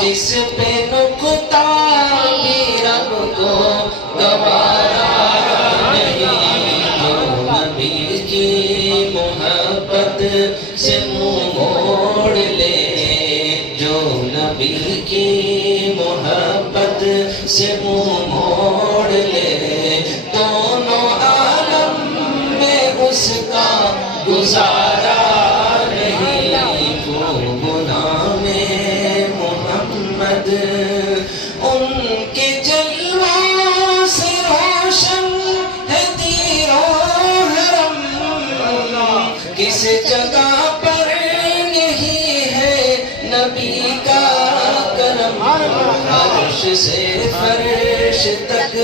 جس پہ نقطہ بھی رب کو گوارا نہیں، جو نبی کی محبت سے منہ موڑ لے، جو نبی کی محبت سے منہ موڑ لے، دونوں عالم میں اس کا گزارا نہیں۔ ان کے جلووں سے روشن ہے تیروں حرم، کس جگہ پر یہی ہے نبی کا کرم۔ عرش سے فرش تک،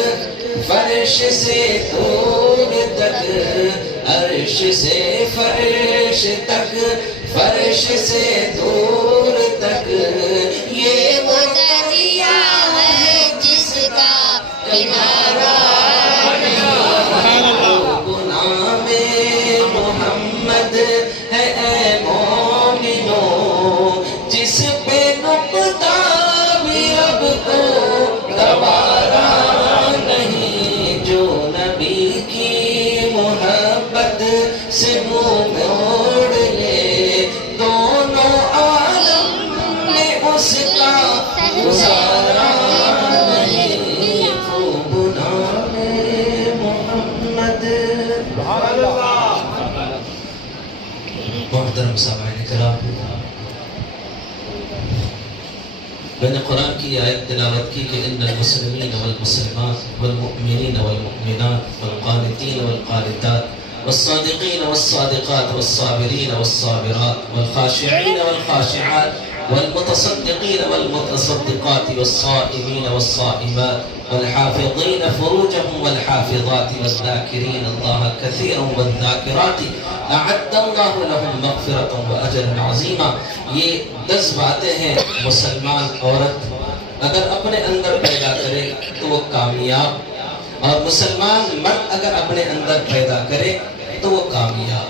فرش سے دور تک، عرش سے فرش تک، فرش سے دور تک، یہ وہ دریا ہے جس کا کنارہ نہیں۔ نام محمد ہے اے مومنو، جس پہ نقطہ بھی رب کو گوارا نہیں، جو نبی کی محبت سے منہ موڑ لے، دونوں عالم میں اس کا گزارا نہیں۔ خوب نام محمد۔ محترم سامعین کرام، میں نے قرآن کی آیت تلاوت کی کہ ان المسلمین والمسلمات والمؤمنین والمؤمنات والقانتین والقانتات والصادقین والصادقات والصابرین والصابرات والخاشعین والخاشعات والمتصدقین والمتصدقات والصائمین والصائمات والحافظین فروجهم والحافظات والذاکرین اللہ کثیرا والذاکرات اعد اللہ لهم مغفرۃ واجرا عظیما۔ یہ 10 باتیں ہیں مسلمان عورت اگر اپنے اندر پیدا کرے تو وہ کامیاب، اور مسلمان مرد اگر اپنے اندر پیدا کرے تو وہ کامیاب۔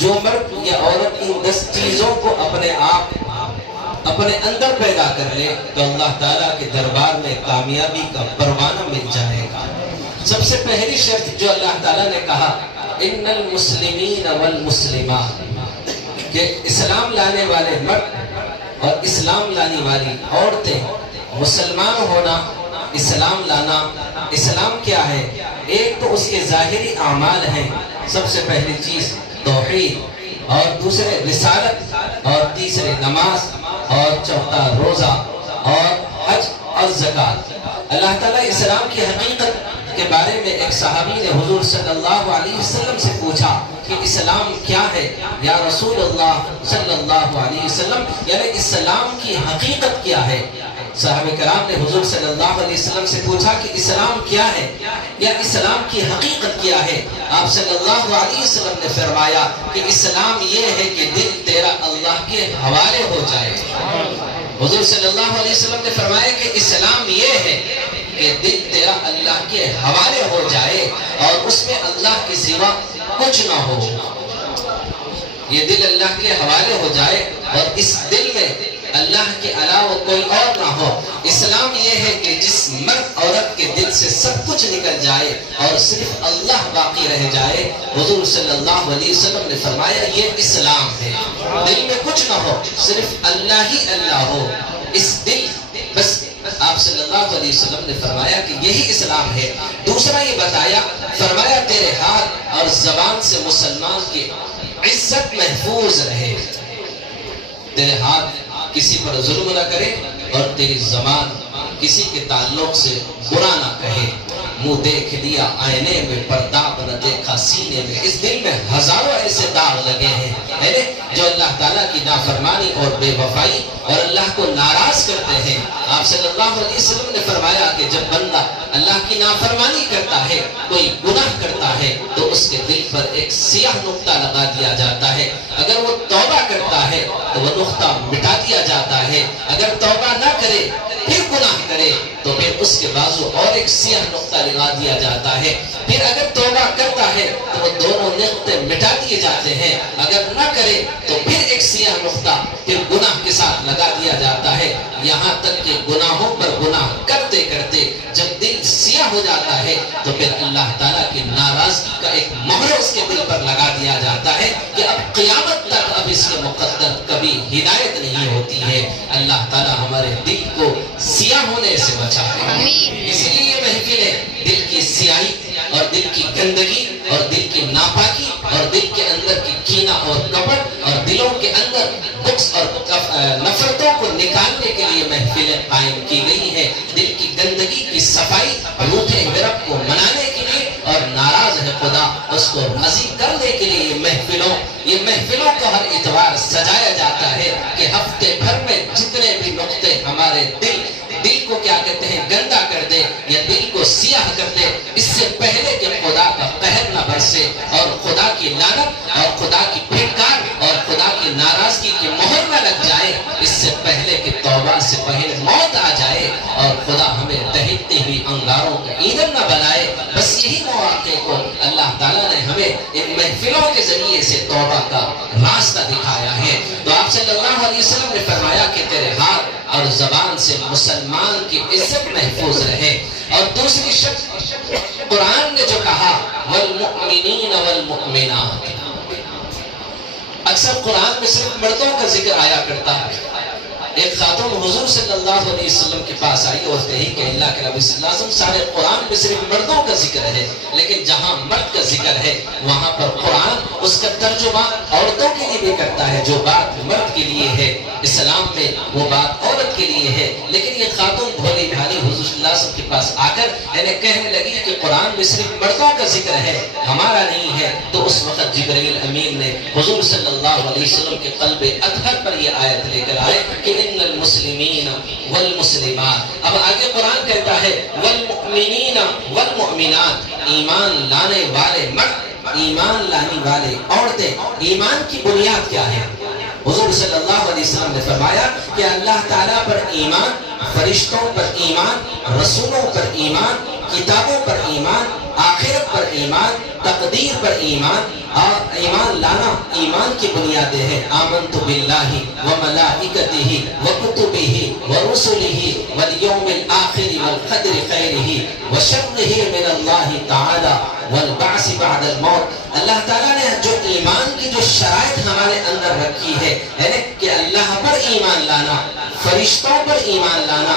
جو مرد یا عورت ان 10 چیزوں کو اپنے آپ اپنے اندر پیدا کر لے تو اللہ تعالیٰ کے دربار میں کامیابی کا پروانہ مل جائے گا۔ سب سے پہلی شرط جو اللہ تعالیٰ نے کہا ان المسلمین والمسلمات، کہ اسلام لانے والے مرد اور اسلام لانے والی عورتیں، مسلمان ہونا، اسلام لانا۔ اسلام کیا ہے؟ ایک تو اس کے ظاہری اعمال ہیں، سب سے پہلی چیز توحید، اور دوسرے رسالت، اور تیسرے نماز، اور چوتھا روزہ، اور حج اور زکوٰۃ۔ اللہ تعالیٰ اسلام کی حقیقت کے بارے میں ایک صحابی نے حضور صلی اللہ علیہ وسلم سے پوچھا کہ اسلام کیا ہے یا رسول اللہ صلی اللہ علیہ وسلم، یعنی اسلام کی حقیقت کیا ہے؟ صحابہ کرام نے حضور صلی اللہ علیہ وسلم سے پوچھا کہ اسلام کیا ہے یا اسلام کی حقیقت کیا ہے؟ آپ صلی اللہ علیہ وسلم نے فرمایا کہ اسلام یہ ہے کہ دل تیرا اللہ کے حوالے ہو جائے۔ حضور صلی اللہ علیہ وسلم نے فرمایا کہ اسلام یہ ہے کہ دل تیرا اللہ کے حوالے ہو جائے اور اس میں اللہ کے سوا کچھ نہ ہو۔ یہ دل اللہ کے حوالے ہو جائے اور اس دل میں اللہ کے علاوہ کوئی اور نہ ہو۔ اسلام یہ ہے کہ جس مرد عورت کے دل سے سب کچھ نکل جائے اور صرف اللہ باقی رہ جائے۔ حضور صلی اللہ علیہ وسلم نے فرمایا یہ اسلام ہے، دل میں کچھ نہ ہو، صرف اللہ ہی اللہ ہو، اس دل بس۔ آپ صلی اللہ علیہ وسلم نے فرمایا کہ یہی اسلام ہے۔ دوسرا یہ بتایا، فرمایا تیرے ہاتھ اور زبان سے مسلمان کی عزت محفوظ رہے، تیرے ہاتھ کسی پر ظلم نہ کرے اور تیری زبان کسی کے تعلق سے برا نہ کہے۔ منہ دیکھ لیا آئینے میں پرداب نہ دیکھا سینے میں۔ اس دل میں ہزاروں ایسے داغ لگے ہیں جو اللہ تعالیٰ کی نافرمانی اور بے وفائی اور اللہ کو ناراض کرتے ہیں۔ آپ صلی اللہ علیہ وسلم نے فرمایا کہ جب بندہ اللہ کی نافرمانی کرتا ہے، کوئی گناہ کرتا ہے، تو اس کے دل پر ایک سیاہ نقطہ لگا دیا جاتا ہے۔ اگر وہ توبہ کرتا ہے تو وہ نقطہ مٹا دیا جاتا ہے، اگر توبہ نہ کرے پھر گناہ کرے تو پھر اس کے بازو اور ایک سیاہ نقطہ لگا دیا جاتا ہے۔ پھر اگر توبہ کرتا ہے تو وہ دونوں نقطے مٹا دیے جاتے ہیں، اگر نہ کرے تو پھر ایک سیاہ نقطہ پھر گناہ کے ساتھ لگا دیا جاتا ہے، یہاں تک کہ گناہوں پر گناہ کرتے کرتے جب دل سیاہ ہو جاتا ہے تو پھر اللہ تعالیٰ کی ناراضگی کا ایک مہر اس کے دل پر لگا دیا جاتا ہے کہ اب قیامت تک اب اس کے مقدر کبھی ہدایت نہیں ہوتی ہے۔ اللہ تعالیٰ ہمارے دل کو سیاہ ہونے سے بچائے۔ اسی لیے یہ محفل ہے دل کی سیاہی اور دل کی گندگی اور دل کی ناپاکی اور دل کے اندر کی کینہ اور کپٹ اور دلوں کے اندر بغض اور نفرتوں کو نکالنے کے لیے محفلیں قائم کی گئی ہے۔ دل کی گندگی کی صفائی، روٹھے رب کو منانے کے لیے اور ناراض ہے خدا اس کو راضی کرنے کے لیے یہ محفلوں کا ہر اتوار سجایا جاتا ہے کہ ہفتے بھر میں جتنے بھی نقطے ہمارے دل کو کیا کہتے ہیں گندا کر دے یا دل کو سیاہ کر دے، اس سے پہلے کہ خدا کا قہر نہ برسے اور خدا کی لعنت اور خدا کی پھٹکار اور خدا کی ناراضگی کی مہر نہ لگ جائے، اس سے پہلے کہ توبہ سے پہلے موت آ جائے اور خدا ہمیں دہکتی ہوئی انگاروں کا ایندھن نہ بنائے۔ بس یہی مواقع کو اللہ تعالیٰ نے ہمیں ان محفلوں کے ذریعے سے توبہ کا راستہ دکھایا ہے۔ تو آپ صلی اللہ علیہ وسلم نے فرمایا کہ تیرے ہاتھ اور زبان سے مسلمان کی عزت محفوظ رہے۔ اور دوسری شرط قرآن نے جو کہا والمؤمنین والمؤمنات، اکثر قرآن میں صرف مردوں کا ذکر آیا کرتا ہے۔ ایک خاتون حضور صلی اللہ علیہ وسلم کے پاس آئی اور کہی کہ اللہ کے نبی صلی اللہ علیہ وسلم سارے قرآن میں صرف مردوں کا ذکر ہے، لیکن جہاں مرد کا ذکر ہے وہاں پر قرآن اس کا ترجمہ عورتوں کے لیے بھی کرتا ہے۔ جو بات مرد کے لیے ہے اسلام میں وہ بات عورت کے لیے ہے، لیکن یہ خاتون بھولی بھالی حضور صلی اللہ علیہ وسلم کے پاس آ کر انہیں کہنے لگی کہ قرآن میں صرف مردوں کا ذکر ہے ہمارا نہیں ہے۔ تو اس وقت جبرائیل امین نے حضور صلی اللہ علیہ وسلم کے قلب اطہر پر یہ آیت لے کر آئے کہ ان المسلمین والمسلمات۔ اب آگے قرآن کہتا ہے والمؤمنین والمؤمنات، ایمان لانے والے مرد، ایمان لانے والے عورتیں۔ ایمان کی بنیاد کیا ہے؟ حضور صلی اللہ علیہ وسلم نے فرمایا کہ اللہ تعالیٰ پر ایمان، فرشتوں پر ایمان، رسولوں پر ایمان، کتابوں پر ایمان، آخرت پر ایمان، تقدیر پر ایمان اور ایمان لانا ایمان کی بنیادیں ہیں۔ آمنت باللہ وملائکتہ وکتبہ ورسلہ والیوم الآخر والقدر خیرہ وشرہ من اللہ تعالی والبعث بعد الموت۔ اللہ تعالیٰ نے جو ایمان کی جو شرائط ہمارے اندر رکھی ہے یعنی کہ اللہ پر ایمان لانا، فرشتوں پر ایمان لانا،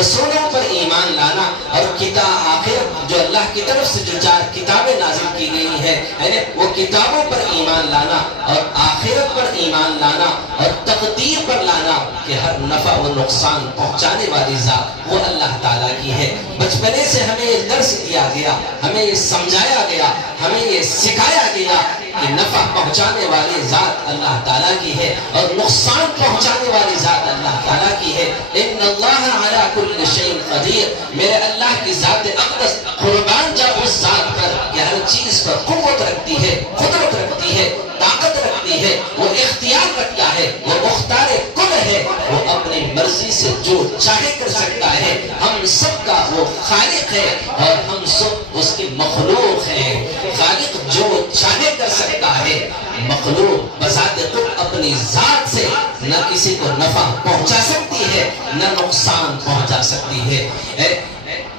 رسولوں پر ایمان لانا اور کتاب آخر جو اللہ کی طرف سے جو 4 کتابیں نازل کی گئی ہیں یعنی وہ کتابوں پر ایمان لانا اور آخرت پر ایمان لانا اور تقدیر پر لانا کہ ہر نفع و نقصان پہنچانے والی ذات وہ اللہ تعالیٰ کی ہے۔ بچپنے سے ہمیں یہ درس دیا گیا، ہمیں یہ سمجھایا گیا، ہمیں یہ سکھایا گیا کہ نفع پہنچانے والی ذات اللہ تعالیٰ کی ہے اور نقصان پہنچانے والی ذات اللہ تعالیٰ کی ہے۔ ان اللہ علی کل شیء قدیر، میرے اللہ کی ذات اقدس قربان جاؤ اس ذات پر کہ ہر چیز پر قوت رکھتی ہے، قدرت رکھتی ہے، طاقت رکھتی ہے، وہ اختیار رکھتا ہے، وہ مختار کل ہے، وہ اپنی مرضی سے جو چاہے کر سکتا ہے۔ ہم سب کا وہ خالق ہے اور ہم سب اس کی مخلوق ہیں۔ خالق جو چاہے کر سکتا ہے، مخلوق بذات خود اپنی ذات سے نہ کسی کو نفع پہنچا سکتی ہے نہ نقصان پہنچا سکتی ہے۔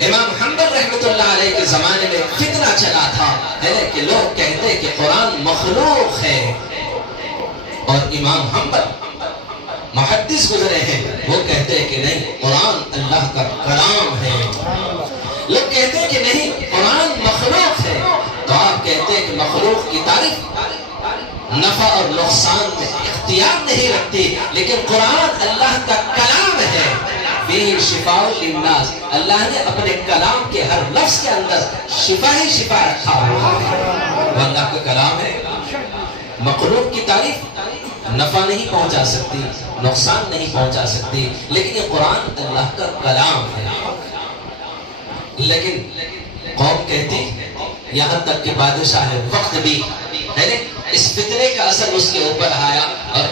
امام حنبل رحمۃ اللہ علیہ کے زمانے میں فتنہ چلا تھا کہ لوگ کہتے ہیں کہ قرآن مخلوق ہے، اور امام حنبل محدث گزرے ہیں وہ کہتے ہیں کہ نہیں قرآن اللہ کا کلام ہے۔ لوگ کہتے ہیں کہ نہیں قرآن مخلوق ہے، تو آپ کہتے ہیں کہ مخلوق کی تعریف نفع اور نقصان میں اختیار نہیں رکھتی، لیکن قرآن اللہ کا کلام ہے۔ فیہ شفاء للناس، اللہ نے اپنے کلام کے ہر لفظ کے اندر شفا ہی شفا رکھا ہوا ہے۔ وہ اللہ کا کلام ہے۔ مخلوق کی تعریف نفع نہیں پہنچا سکتی، نقصان نہیں پہنچا سکتی، لیکن یہ قرآن اللہ کا کلام ہے۔ لیکن قوم کہتی یہاں تک کہ بادشاہ وقت بھی اس فتنے کا اثر اس کے اوپر آیا اور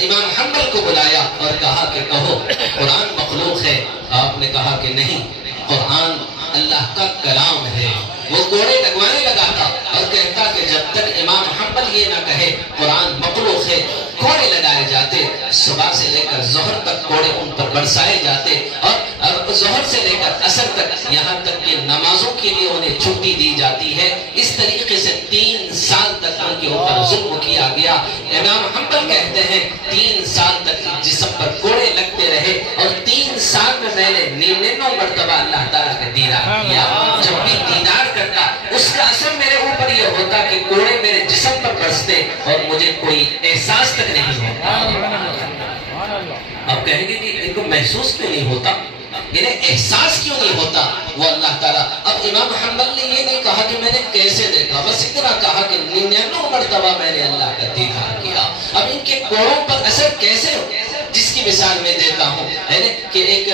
امام حنبل کو بلایا اور کہا کہ کہو قرآن مخلوق ہے۔ آپ نے کہا کہ نہیں قرآن اللہ کا کلام ہے۔ وہ کوڑے لگوانے لگا تھا اور کہتا کہ جب تک امام حنبل یہ نہ کہے قرآن مخلوق ہے، کوڑے لگائے جاتے صبح سے لے کر ظہر تک کوڑے ان پر برسائے جاتے، اور ظہر سے لے کر عصر تک، یہاں تک کہ نمازوں کے لیے انہیں چھٹی دی جاتی ہے۔ اس طریقے سے 3 سال تک ان کے اوپر ظلم کیا گیا۔ امام حنبل کہتے ہیں 3 سال تک جسم پر کوڑے لگتے رہے، اور 3 سال میں میں نے 99 مرتبہ اللہ تعالیٰ کا دیدار کیا۔ جب بھی دیدار کرتا اس کا اثر میرے اوپر یہ ہوتا کہ کوڑے میرے جسم پر برستے اور مجھے کوئی احساس تک نہیں ہوتا۔ اب کہیں گے کہ ان کو محسوس کیوں نہیں ہوتا، انہیں احساس کیوں نہیں ہوتا؟ وہ اللہ تعالیٰ، اب امام حنبل نے یہ نہیں کہا کہ میں نے کیسے دیکھا، بس اتنا کہا کہ 99 مرتبہ میں نے اللہ کا دیدار کیا۔ اب ان کے کوڑوں پر اثر کیسے ہو، جس کی مثال میں دیتا ہوں، کہ ایک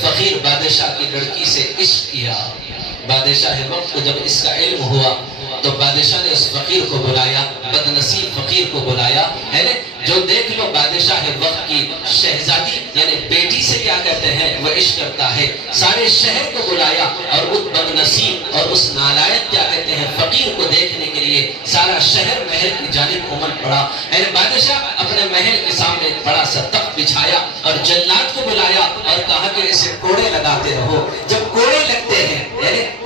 فقیر بادشاہ کی لڑکی سے عشق کیا۔ بادشاہ وقت کو جب اس کا علم ہوا تو بادشاہ نے اس فقیر کو بلایا، بد نصیب فقیر کو بلایا، جو دیکھ لو بادشاہ وقت کی شہزادی یعنی بیٹی سے کیا کہتے ہیں وہ عشق کرتا ہے، سارے شہر کو بلایا اور اس بد نصیب اور اس نالائق کیا کہتے ہیں فقیر کو دیکھنے کے لیے سارا شہر محل کی جانب عمل پڑا۔ بادشاہ اپنے محل کے سامنے ایک بڑا سا تخت بچھایا اور جلاد کو بلایا اور کہا کہ اسے کوڑے لگاتے رہو۔ جب کوڑے لگتے ہیں،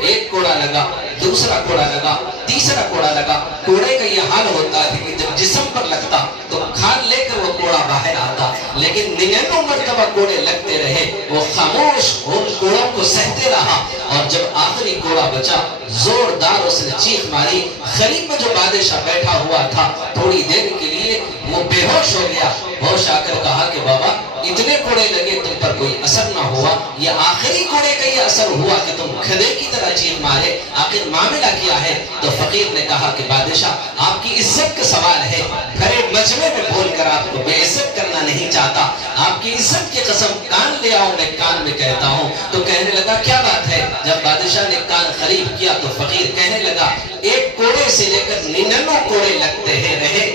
ایک کوڑا لگا، دوسرا کوڑا لگا، تیسرا کوڑا لگا، کوڑے کا یہ حال ہوتا ہے کہ جب جسم پر لگتا تو کھال لے کر وہ کوڑا باہر آتا، لیکن 99 مرتبہ کوڑے لگتے رہے، وہ خاموش ان کوڑوں کو سہتے رہا، اور جب آخری کوڑا بچا زوردار اس نے چیخ ماری۔ خلیف میں جو بادشاہ بیٹھا ہوا تھا تھوڑی دیر کے لیے وہ بے ہوش ہو گیا، ہوش آ کر کہا کہ بابا اتنے کوڑے لگے تم پر کوئی اثر نہ ہوا، یہ آخری کوڑے کا یہ اثر ہوا کہ تم کھدے کی طرح چیخ مارے، آخر معاملہ کیا ہے؟ تو فقیر نے کہا کہ بادشاہ آپ کی عزت کا سوال ہے، بھرے مجمع میں بول کر آپ کو بے عزت کرنا نہیں چاہتا، آپ کی عزت کی قسم کان لے آؤ میں کان میں کہتا ہوں۔ تو کہنے لگا کیا بات ہے؟ جب بادشاہ نے کان قریب کیا تو فقیر کہنے لگا ایک کوڑے سے لے کر 99 کوڑے لگتے ہیں رہے،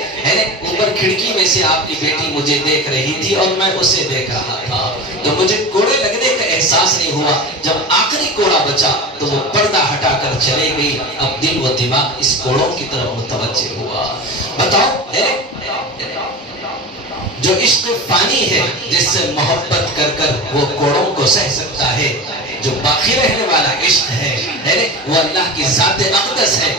اوپر کھڑکی میں سے آپ کی بیٹی مجھے دیکھ رہی تھی اور میں اسے دیکھ رہا تھا، تو مجھے کوڑے لگنے کا احساس نہیں ہوا۔ جب آخری کوڑا بچا تو وہ پردہ ہٹا کر چلے گئی، اب دل و دماغ اس کوڑوں کی طرف متوجہ ہوا۔ بتاؤ جو عشق فانی ہے جس سے محبت کر کر وہ کوڑوں کو سہ سکتا ہے، جو باقی رہنے والا عشق ہے وہ اللہ کی ذات اقدس ہے۔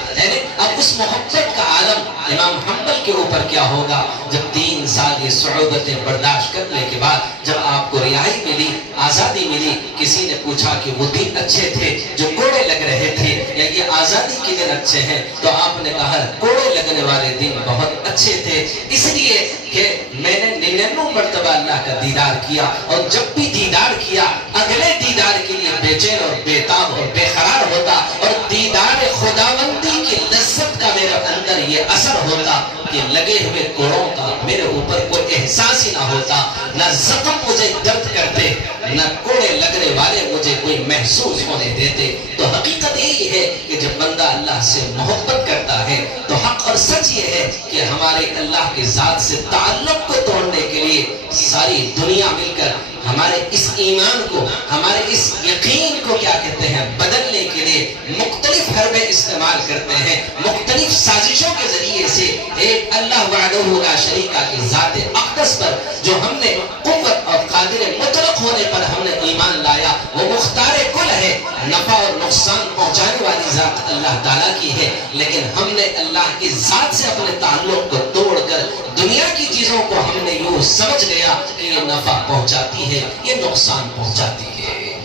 اب اس محبت کا عالم امام حنبل کے اوپر کیا ہوگا جب 3 سال یہ صعوبتیں برداشت کرنے کے بعد جب آپ کو رہائی ملی، آزادی ملی، کسی نے پوچھا کہ وہ دن اچھے تھے جو کوڑے لگ رہے تھے یا یہ آزادی کے دن اچھے ہیں؟ تو آپ نے کہا کوڑے لگنے والے دن بہت اچھے تھے، اس لیے کہ میں نے 99 مرتبہ اللہ کا دیدار کیا، اور جب بھی دیدار کیا اگلے دیدار کے لیے بے چین اور بے تاب اور بے قرار ہوتا، اور دیدار خداوندی کی لذت کا میرے اندر یہ اثر ہوتا کہ لگے ہوئے کوڑوں کا میرے اوپر کوئی احساس ہی نہ ہوتا، نہ زخم مجھے درد کرتے، نہ کوڑے لگنے والے مجھے کوئی محسوس ہونے دیتے۔ تو حقیقت یہی ہے کہ جب بندہ اللہ سے محبت کرتا ہے تو حق اور سچ یہ ہے کہ ہمارے اللہ کے ذات سے تعلق کو توڑنے کے لیے ساری دنیا مل کر ہمارے اس ایمان کو، ہمارے اس یقین کو کیا کہتے ہیں بدلنے کے لیے مختلف حربے استعمال کرتے ہیں، مختلف سازشوں کے ذریعے سے ایک اللہ وحدہ لا شریکہ کی ذات اقدس پر جو ہم نے قوت اور قادر مطلق ہونے پر ہم نے ایمان لایا، وہ مختار کل ہے، نفع اور نقصان پہنچانے والی ذات اللہ تعالیٰ کی ہے، لیکن ہم نے اللہ کی ذات سے اپنے تعلق کو توڑ کر دنیا کی چیزوں کو ہم نے یوں سمجھ لیا کہ یہ نفع پہنچاتی ہے، یہ نقصان پہنچاتی ہے۔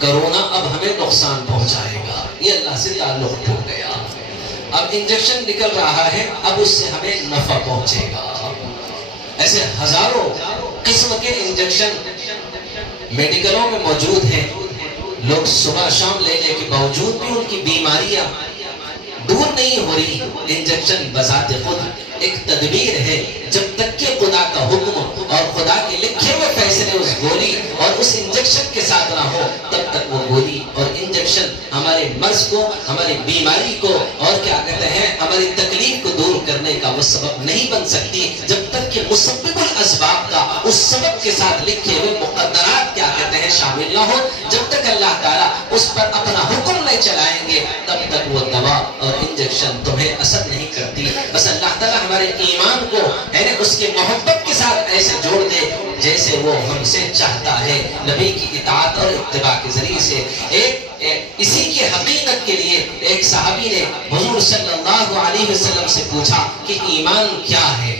کرونا اب ہمیں نقصان پہنچائے گا، یہ اللہ سے تعلق ٹوٹ گیا۔ اب انجیکشن نکل رہا ہے، اب اس سے ہمیں نفع پہنچے گا۔ ایسے ہزاروں قسم کے انجیکشن میڈیکلوں میں موجود ہیں، لوگ صبح شام لینے کے باوجود بھی ان کی بیماریاں دور نہیں ہو رہی۔ انجیکشن بذات خود ایک تدبیر ہے، جب تک کہ خدا کا حکم اور خدا کے لکھے ہوئے فیصلے اس گولی اور اس انجیکشن کے ساتھ نہ ہو تب تک وہ گولی اور انجیکشن ہمارے مرض کو، ہماری بیماری کو اور کیا کہتے ہیں ہماری تکلیف کو دور کرنے کا وہ سبب نہیں بن سکتی، جب تک کہ مسبب الاسباب کا اس سبب کے ساتھ لکھے ہوئے مقدرات کیا کہتے ہیں شامل نہ ہو، جب تک اللہ تعالیٰ اس پر اپنا حکم نہیں چلائیں گے تب تک وہ دوا اور انجیکشن تمہیں اثر نہیں کرتی۔ بس اللہ تعالیٰ ہمارے ایمان کو اس کی محبت کے ساتھ ایسے سے وہ ہم سے چاہتا ہے، نبی کی اطاعت اور اتباع کے ذریعے سے۔ اسی کی حقیقت کے لیے ایک صحابی نے حضور صلی اللہ علیہ وسلم سے پوچھا کہ ایمان کیا ہے؟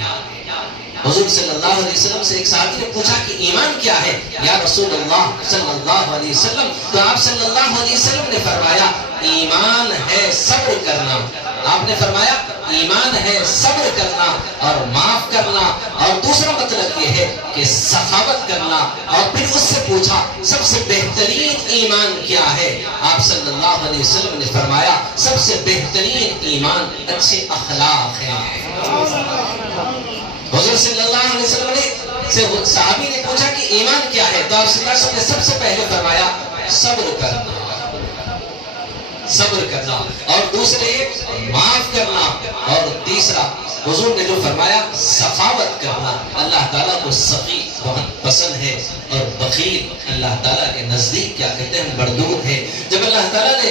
حضور صلی اللہ علیہ وسلم سے ایک صحابی نے پوچھا کہ ایمان کیا ہے یا رسول اللہ صلی اللہ علیہ وسلم؟ تو آپ صلی اللہ علیہ وسلم نے فرمایا ایمان ہے صبر کرنا۔ آپ نے فرمایا ایمان ہے صبر کرنا اور معاف کرنا، اور دوسرا مطلب یہ ہے کہ سخاوت کرنا۔ اور پھر اس سے پوچھا سب سے بہترین ایمان کیا ہے؟ آپ صلی اللہ علیہ وسلم نے فرمایا سب سے بہترین ایمان اچھے اخلاق ہیں۔ حضور صلی اللہ علیہ وسلم سے صحابی نے پوچھا کہ ایمان کیا ہے؟ تو آپ صلی اللہ علیہ وسلم نے سب سے پہلے فرمایا صبر کرنا، صبر کرنا، اور دوسرے معاف کرنا، اور تیسرا حضور نے جو فرمایا سخاوت کرنا۔ اللہ تعالیٰ کو سخی بہت پسند ہے، اور بخیل اللہ تعالیٰ کے نزدیک کیا کہتے ہیں مردود ہے۔ جب اللہ تعالیٰ نے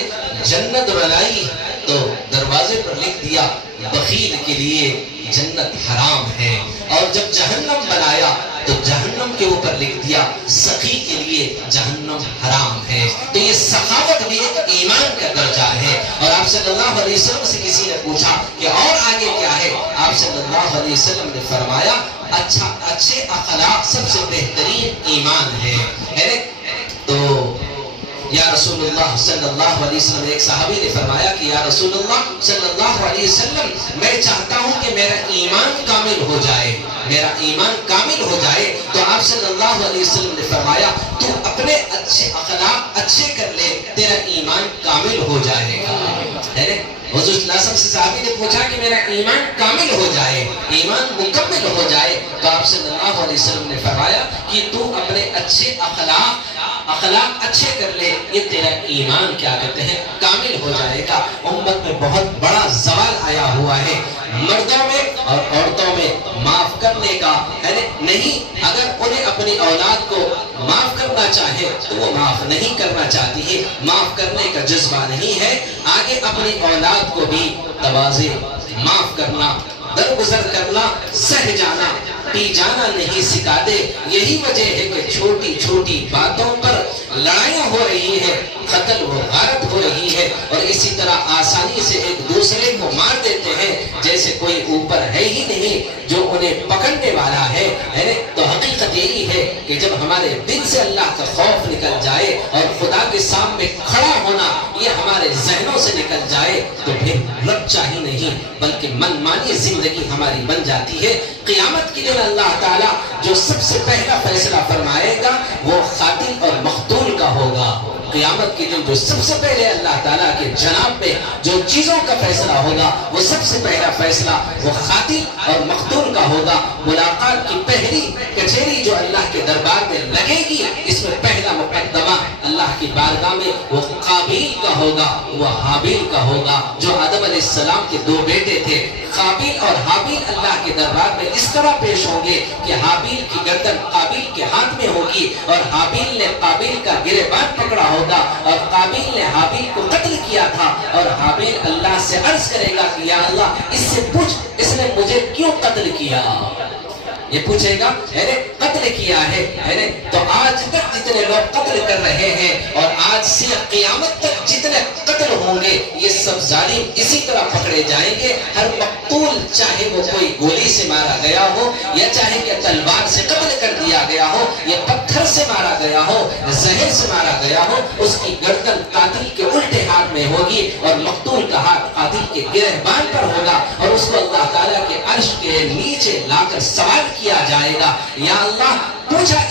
جنت بنائی تو دروازے پر لکھ دیا بخیل کے لیے جنت حرام ہے، اور جب جہنم بنایا تو جہنم کے اوپر لکھ دیا سخی کے لیے جہنم حرام ہے۔ تو یہ سخاوت بھی ایک ایمان کا درجہ ہے۔ اور آپ صلی اللہ علیہ وسلم سے کسی نے پوچھا کہ اور آگے کیا ہے؟ آپ صلی اللہ علیہ وسلم نے فرمایا اچھے اخلاق سب سے بہترین ایمان ہے۔ تو یا رسول اللہ صلی اللہ علیہ وسلم، ایک صحابی نے فرمایا کہ یا رسول اللہ صلی اللہ علیہ وسلم میں چاہتا ہوں کہ میرا ایمان کامل ہو جائے، میرا ایمان کامل ہو جائے۔ تو آپ صلی اللہ علیہ وسلم نے فرمایا تو اپنے اچھے اخلاق اچھے کر لے، تیرا ایمان کامل ہو جائے گا۔ حضور صلی اللہ علیہ وسلم سے صحابی نے پوچھا کہ میرا ایمان کامل ہو جائے، ایمان مکمل ہو جائے، تو آپ صلی اللہ علیہ وسلم نے فرمایا کہ تو اپنے اچھے اخلاق اچھے کر لے، یہ تیرا ایمان کیا کہتے ہیں کامل ہو جائے گا۔ امت میں بہت بڑا زوال آیا ہوا ہے، مردوں میں اور عورتوں میں معاف کرنے کا نہیں۔ اگر انہیں اپنی اولاد کو معاف کرنا چاہے تو وہ معاف نہیں کرنا چاہتی ہے، معاف کرنے کا جذبہ نہیں ہے۔ آگے اپنی اولاد کو بھی تواضع، معاف کرنا، درگزر کرنا، سہ جانا، پی جانا نہیں سکھا دے۔ یہی وجہ ہے کہ چھوٹی چھوٹی باتوں پر لڑائیاں ہو رہی ہے، قتل و غارت ہو رہی ہے، اور اسی طرح آسانی سے ایک دوسرے کو مار دیتے ہیں جیسے کوئی اوپر ہے ہی نہیں جو انہیں پکڑنے والا ہے۔ تو حقیقت یہی ہے کہ جب ہمارے دل سے اللہ کا خوف نکل جائے اور خدا کے سامنے کھڑا ہونا یہ ہمارے ذہنوں سے نکل جائے تو پھر رب چاہی نہیں بلکہ منمانی زندگی ہماری بن جاتی ہے۔ قیامت کے دن اللہ تعالیٰ جو سب سے پہلا فیصلہ فرمائے گا وہ قاتل اور مقتول کا ہوگا۔ قیامت کے دن جو سب سے پہلے اللہ تعالیٰ کے جناب میں جو چیزوں کا فیصلہ ہوگا وہ سب سے پہلا فیصلہ وہ قاتل اور مقتول کا ہوگا۔ ملاقات کی پہلی کچہری جو اللہ کے دربار میں لگے گی اس میں پہلا مقدمہ اللہ کی بارگاہ میں وہ قابیل کا ہوگا، وہ حابیل کا ہوگا، جو آدم علیہ السلام کے دو بیٹے تھے۔ قابیل اور حابیل اللہ کے دربار میں اس طرح پیش ہوں گے کہ حابیل کی گردن قابیل کے ہاتھ میں ہوگی، اور حابیل نے قابیل کا گریبان پکڑا ہوگا، اور قابیل نے حابیل کو قتل کیا تھا، اور حابیل اللہ سے عرض کرے گا کہ یا اللہ اس سے پوچھ اس نے مجھے کیوں قتل کیا۔ یہ پوچھے گا قتل کیا ہے۔ تو آج تک جتنے لوگ قتل کر رہے ہیں اور آج سے قیامت تک جتنے قتل ہوں گے یہ سب ظالم اسی طرح پکڑے جائیں گے۔ ہر مقتول چاہے وہ کوئی گولی سے مارا گیا ہو یا چاہے کہ تلوار سے قتل کر دیا گیا ہو یا پتھر سے مارا گیا ہو، زہر سے مارا گیا ہو، اس کی گردن قاتل کے الٹے ہاتھ میں ہوگی اور مقتول کا ہاتھ قاتل کے گریبان پر ہوگا، اور اس کو اللہ تعالیٰ کے عرش کے نیچے لا کر سوال کیا جائے گا یا اللہ پوچھا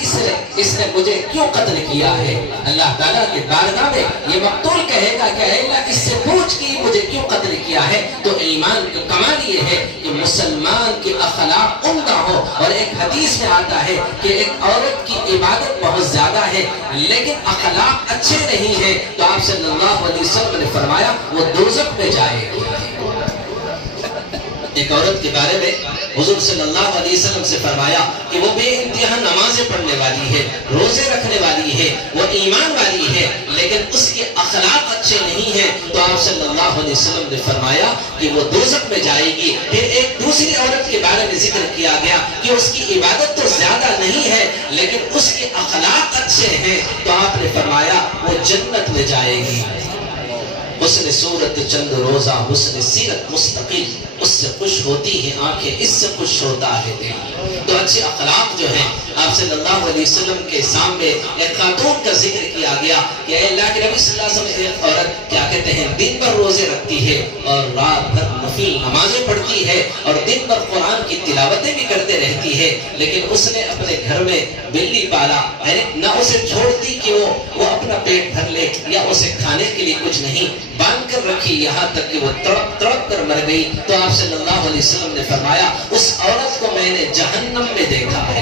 اس نے مجھے کیوں قتل کیا ہے۔ اللہ تعالیٰ کے بارگاہ میں یہ مقتول کہے گا کہ اے اللہ اس سے پوچھ کہ مجھے کیوں قتل کیا ہے۔ تو ایمان کا کمال یہ ہے کہ مسلمان کے اخلاق عمدہ ہو، اور ایک حدیث میں آتا ہے کہ ایک عورت کی عبادت بہت زیادہ ہے لیکن اخلاق اچھے نہیں ہیں تو آپ صلی اللہ علیہ وسلم نے فرمایا وہ دوزخ میں جائے گی۔ ایک عورت کے بارے میں حضور صلی اللہ علیہ وسلم سے فرمایا کہ وہ بے انتہا نمازیں پڑھنے والی ہے، روزے رکھنے والی ہے، وہ ایمان والی ہے، لیکن اس کے اخلاق اچھے نہیں ہیں، تو آپ صلی اللہ علیہ وسلم نے فرمایا کہ وہ دوزخ میں جائے گی۔ پھر ایک دوسری عورت کے بارے میں ذکر کیا گیا کہ اس کی عبادت تو زیادہ نہیں ہے لیکن اس کے اخلاق اچھے ہیں، تو آپ نے فرمایا وہ جنت میں جائے گی۔ حسن صورت چند روزہ، حسن سیرت مستقل، اس سے خوش ہوتی ہیں آنکھیں، اس سے خوش ہوتا ہے دل۔ تو اچھے اخلاق جو ہیں، آپ صلی اللہ علیہ وسلم کے سامنے ایک خاتون کا ذکر کیا گیا کہ اے اللہ کے نبی صلی اللہ علیہ وسلم، ایک عورت کیا کہتے ہیں دن بھر روزے رکھتی ہے اور رات بھر نفل نمازیں پڑھتی ہے اور دن بھر قرآن کی تلاوتیں بھی کرتے رہتی ہے، لیکن اس نے اپنے گھر میں بلی پالا، نہ اسے چھوڑتی کہ وہ اپنا پیٹ بھر لے یا اسے کھانے کے لیے کچھ نہیں، باندھ کر رکھی یہاں تک کہ وہ تڑپ تڑپ کر مر گئی۔ تو آپ صلی اللہ علیہ وسلم نے فرمایا اس عورت کو میں نے جہنم میں دیکھا ہے۔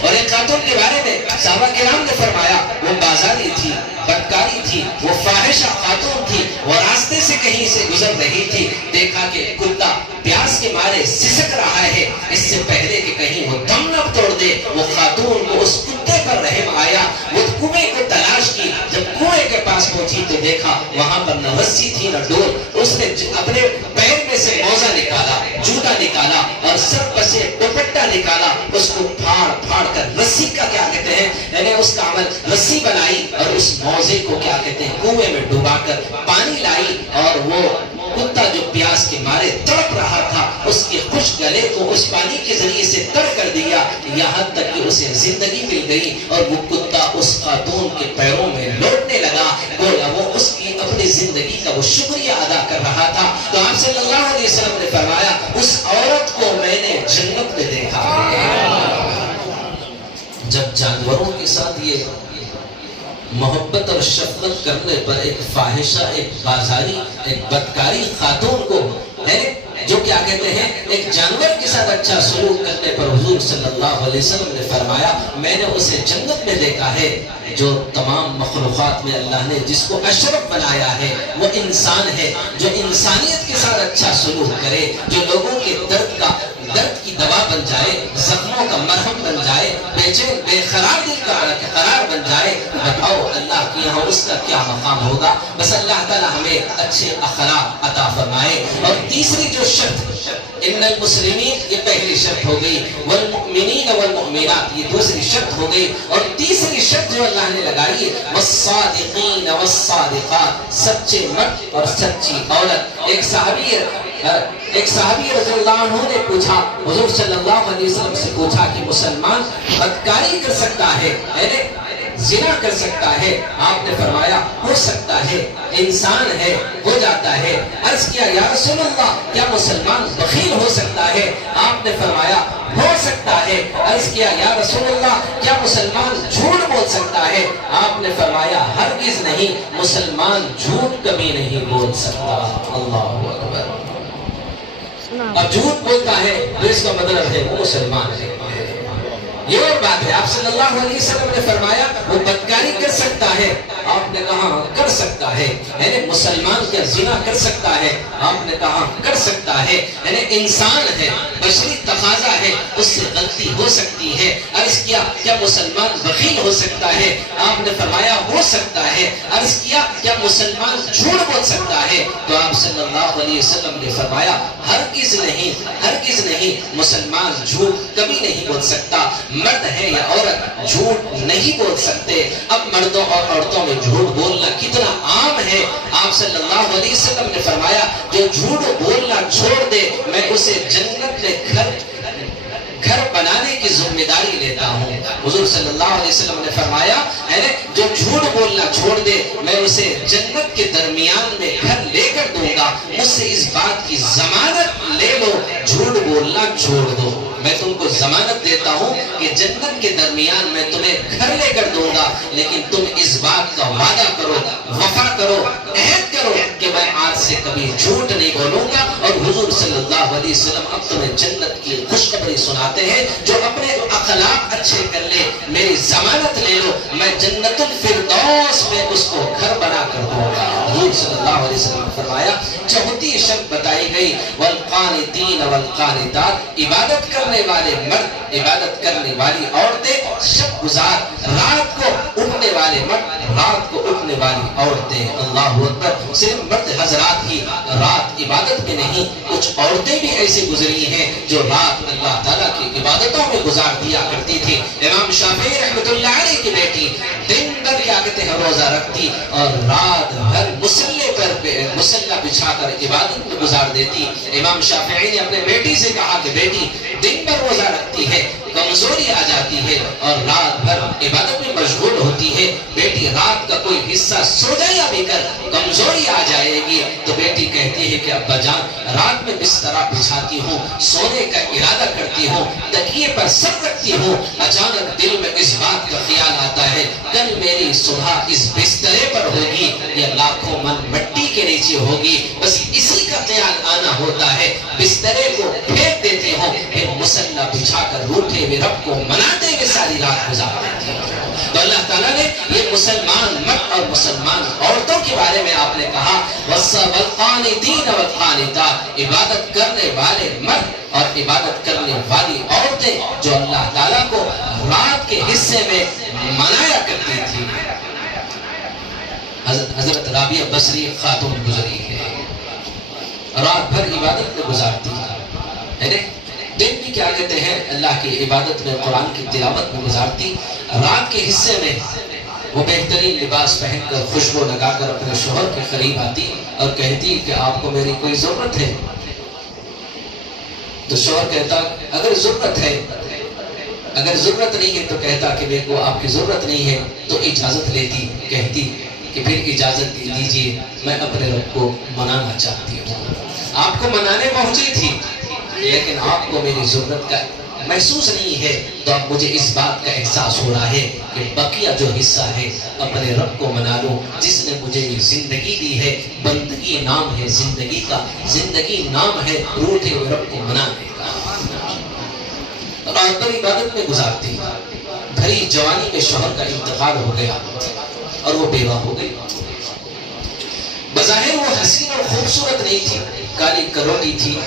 اور ایک خاتون کے بارے میں صحابہ کرام نے فرمایا وہ بازاری تھی، بدکاری تھی، وہ فاحشہ خاتون تھی، وہ راستے سے کہیں سے گزر رہی تھی، دیکھا کہ کتا پیاس کے مارے سسک رہا ہے، اس سے پہلے کہ کہیں وہ دم نہ توڑ دے، وہ خاتون کو اس کتے پر رحم آیا، وہ کنویں کو تلاش کی، جب کنویں کے پاس پہنچی تو دیکھا وہاں پر نہ رسی تھی نہ ڈور، اس نے اپنے پیر میں سے موزہ نکالا، جوتا نکالا اور سر پر سے دوپٹہ نکالا، اس کو پھاڑ پھاڑ کر رسی کا کیا کہتے ہیں یعنی اس کا عمل رسی بنائی اور اس موزے کو کیا کہتے ہیں کنویں میں ڈوبا کر پانی لائی، اور وہ کتا جو پیاس کے مارے تڑپ رہا تھا اس کے خوش گلے کو اس پانی کے ذریعے سے تر کر دیا، یہاں تک کہ اسے زندگی مل گئی اور وہ کتا اس خاتون کے پیروں میں لوٹنے لگا، گویا وہ اس کی اپنی زندگی کا وہ شکریہ ادا کر رہا تھا۔ تو آپ صلی اللہ علیہ وسلم نے فرمایا اس عورت کو میں نے جنت میں دیکھا ہے۔ جب جانوروں کے ساتھ یہ محبت اور شفقت کرنے پر ایک فاحشہ، ایک بازاری، ایک بدکاری خاتون کو جو کیا کہتے ہیں ایک جانور کے ساتھ اچھا سلوک کرنے پر حضور صلی اللہ علیہ وسلم نے فرمایا میں نے اسے جنت میں دیکھا ہے۔ جو تمام مخلوقات میں اللہ نے جس کو اشرف بنایا ہے وہ انسان ہے، جو انسانیت کے ساتھ اچھا سلوک کرے، جو لوگوں کے درد کی دوا بن جائے، زخموں کا مرہم بن جائے، بے چین بے قرار دل کا قرار بن جائے، بتاؤ اللہ کے یہاں اس کا کیا مقام ہوگا۔ بس اللہ تعالی ہمیں اچھے اخلاق عطا فرمائے۔ اور تیسری جو شرط ان المسلمین، یہ پہلی شرط ہو گئی، والمؤمنین والمؤمنات یہ دوسری شرط ہو گئی، اور تیسری شرط جو اللہ نے لگائی ہے والصادقین والصادقات، سچے مرد اور سچی عورت۔ ایک صحابی رضی اللہ عنہ نے پوچھا حضور صلی اللہ علیہ وسلم سے پوچھا کہ مسلمان بدکاری کر سکتا ہے، زنا کر سکتا ہے؟ آپ نے فرمایا ہو سکتا ہے، انسان ہے، ہو جاتا ہے۔ عرض کیا یا رسول اللہ کیا مسلمان بخیل ہو سکتا ہے؟ آپ نے فرمایا ہو سکتا ہے۔ عرض کیا یا رسول اللہ کیا مسلمان جھوٹ بول سکتا ہے؟ آپ نے فرمایا ہرگز نہیں، مسلمان جھوٹ کبھی نہیں بول سکتا۔ اللہ اکبر۔ اب جھوٹ بولتا ہے تو اس کا مطلب ہے وہ مسلمان ہے، یہ اور بات ہے۔ آپ صلی اللہ علیہ وسلم نے فرمایا وہ بدکاری کر سکتا ہے، آپ نے کہا کر سکتا ہے، یعنی مسلمان کیا زنا کر سکتا ہے؟ آپ نے کہا کر سکتا ہے، یعنی انسان ہے، بشری تقاضا ہے، اس سے غلطی ہو سکتی ہے۔ عرض کیا کیا مسلمان بخیل ہو سکتا ہے؟ آپ نے فرمایا ہو سکتا ہے۔ عرض کیا کیا مسلمان جھوٹ بول سکتا ہے؟ تو آپ صلی اللہ علیہ وسلم نے فرمایا ہرگز نہیں، ہرگز نہیں، مسلمان جھوٹ کبھی نہیں بول سکتا۔ مرد ہے یا عورت جھوٹ نہیں بول سکتے۔ اب مردوں اور عورتوں میں جھوٹ بولنا کتنا عام ہے۔ آپ صلی اللہ علیہ وسلم نے فرمایا جو جھوٹ بولنا چھوڑ دے میں اسے جنت میں گھر بنانے کی ذمہ داری لیتا ہوں۔ حضور صلی اللہ علیہ وسلم نے فرمایا جو جھوٹ بولنا چھوڑ دے میں اسے جنت کے درمیان میں گھر لے کر دوں گا۔ مجھ سے اس بات کی ضمانت لے لو جھوٹ بولنا چھوڑ دو، میں تم کو ضمانت دیتا ہوں کہ جنت کے درمیان میں تمہیں گھر لے کر دوں گا، لیکن تم اس بات کا وعدہ کرو، وفا کرو، عہد کرو کہ میں آج سے کبھی جھوٹ نہیں بولوں گا۔ اور حضور صلی اللہ علیہ وسلم اب تمہیں جنت کی خوشخبری سناتے ہیں، جو اپنے اخلاق اچھے کر لے میری ضمانت لے لو، میں جنت الفردوس میں اس کو گھر بنا کر دوں گا۔ حضور صلی اللہ اللہ علیہ وسلم نے فرمایا چوتھی شرط بتائی گئی والقانتین والقانتات، عبادت کرنے والے مرد، عبادت کرنے والی عورتیں، شب گزار رات کو اٹھنے والے مرد، رات کو اٹھنے والی عورتیں۔ اللہ اکبر، صرف مرد حضرات ہی رات عبادت میں نہیں، کچھ عورتیں بھی ایسے گزری ہیں جو رات اللہ تعالیٰ کی عبادتوں میں گزار دیا کرتی تھی۔ امام شافعی رحمۃ اللہ علیہ کی بیٹی دن بھر کیا کہتے ہیں روزہ رکھتی اور رات بھر مصلے پر مصلہ بچھا کر عبادت میں گزار دیتی۔ امام شافعی نے اپنے بیٹی سے کہا کہ بیٹی دن بھر روزہ رکھتی ہے، کمزوری آ جاتی ہے اور رات بھر عبادت میں مشغول ہوتی ہے، بیٹی رات کا کوئی حصہ سو جایا بھی کر کمزوری آ جائے گی تو بیٹی کہتی ہے کہ ابا جان رات میں بستر بچھاتی ہوں، سونے کا ارادہ کرتی ہوں، تکیے پر سر رکھتی ہوں، اچانک دل میں اس بات کا خیال آتا ہے کل میری صبح اس بسترے پر ہوگی یا لاکھوں من مٹی کے نیچے ہوگی، بس اسی کا خیال آنا ہوتا ہے، بسترے کو پھینک دیتی ہوں، پھر مصلی بچھا کر روٹھے ہوئے رب کو مناتے ہوئے ساری رات گزار دیتی ہوں۔ تو اللہ تعالیٰ نے یہ مسلمان مرد اور مسلمان عورتوں کے بارے میں آپ نے کہا والقانتین والقانتات، عبادت کرنے والے مرد اور عبادت کرنے والی عورتیں جو اللہ تعالیٰ کو رات کے حصے میں منایا کرتی تھی۔ حضرت رابعہ بصری خاتون گزری ہے، رات بھر عبادت میں گزارتی ہے، دن بھی کیا کہتے ہیں اللہ کی عبادت میں قرآن کی تلاوت میں گزارتی، رات کے حصے میں وہ بہترین لباس پہن کر خوشبو لگا کر اپنے شوہر کے قریب آتی اور کہتی کہ آپ کو میری کوئی ضرورت ہے؟ تو شوہر کہتا اگر ضرورت ہے، اگر ضرورت نہیں ہے تو کہتا کہ میرے کو آپ کی ضرورت نہیں ہے، تو اجازت لیتی، کہتی کہ پھر اجازت دیجیے میں اپنے رب کو منانا چاہتی ہوں۔ آپ کو منانے پہنچی تھی لیکن آپ کو میری ضرورت کا محسوس نہیں ہے، تو اب مجھے اس بات کا احساس ہو رہا ہے کہ بقیہ جو حصہ ہے اپنے رب کو منا لوں جس نے مجھے یہ زندگی دی ہے، بندگی نام ہے زندگی کا، زندگی نام ہے روٹھے ہوئے رب کو منانے کا۔ رات بھر عبادت میں گزارتی، بھری جوانی میں شوہر کا انتقال ہو گیا اور وہ بیوہ ہو گئی۔ بظاہر وہ حسین اور خوبصورت نہیں تھی، کالی کروڑی تھی،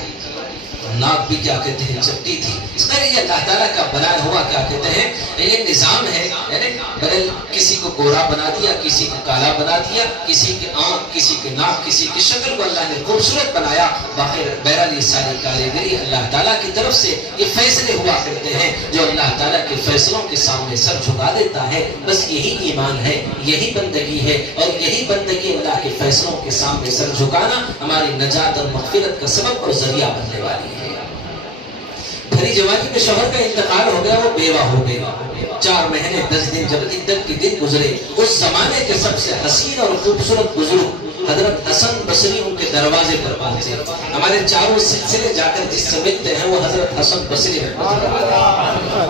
ناک بھی کیا کہتے ہیں چپٹی تھی، اس میں یہ اللہ تعالیٰ کا بنایا ہوا کیا کہتے ہیں یہ نظام ہے، یعنی بدل کسی کو گورا بنا دیا، کسی کو کالا بنا دیا، کسی کی آنکھ، کسی کی ناک، کسی کی شکل کو اللہ نے خوبصورت بنایا۔ بہرحال یہ ساری کاریگری اللہ تعالیٰ کی طرف سے یہ فیصلے ہوا کرتے ہیں، جو اللہ تعالیٰ کے فیصلوں کے سامنے سر جھکا دیتا ہے، بس یہی ایمان ہے، یہی بندگی ہے، اور یہی بندگی اللہ کے فیصلوں کے سامنے سر جھکانا ہماری نجات اور مغفرت کا سبب اور ذریعہ بننے والی ہے۔ بھری جوانی میں شوہر کا انتقال ہو گیا، وہ بیوہ ہو گئی، 4 مہینے 10 دن جب عدت کے دن گزرے، اس زمانے کے سب سے حسین اور خوبصورت بزرگ حضرت حسن بصری ان کے دروازے پر پہنچے۔ ہمارے چاروں سلسلے جا کر جس سے ملتے ہیں وہ حضرت حسن بصری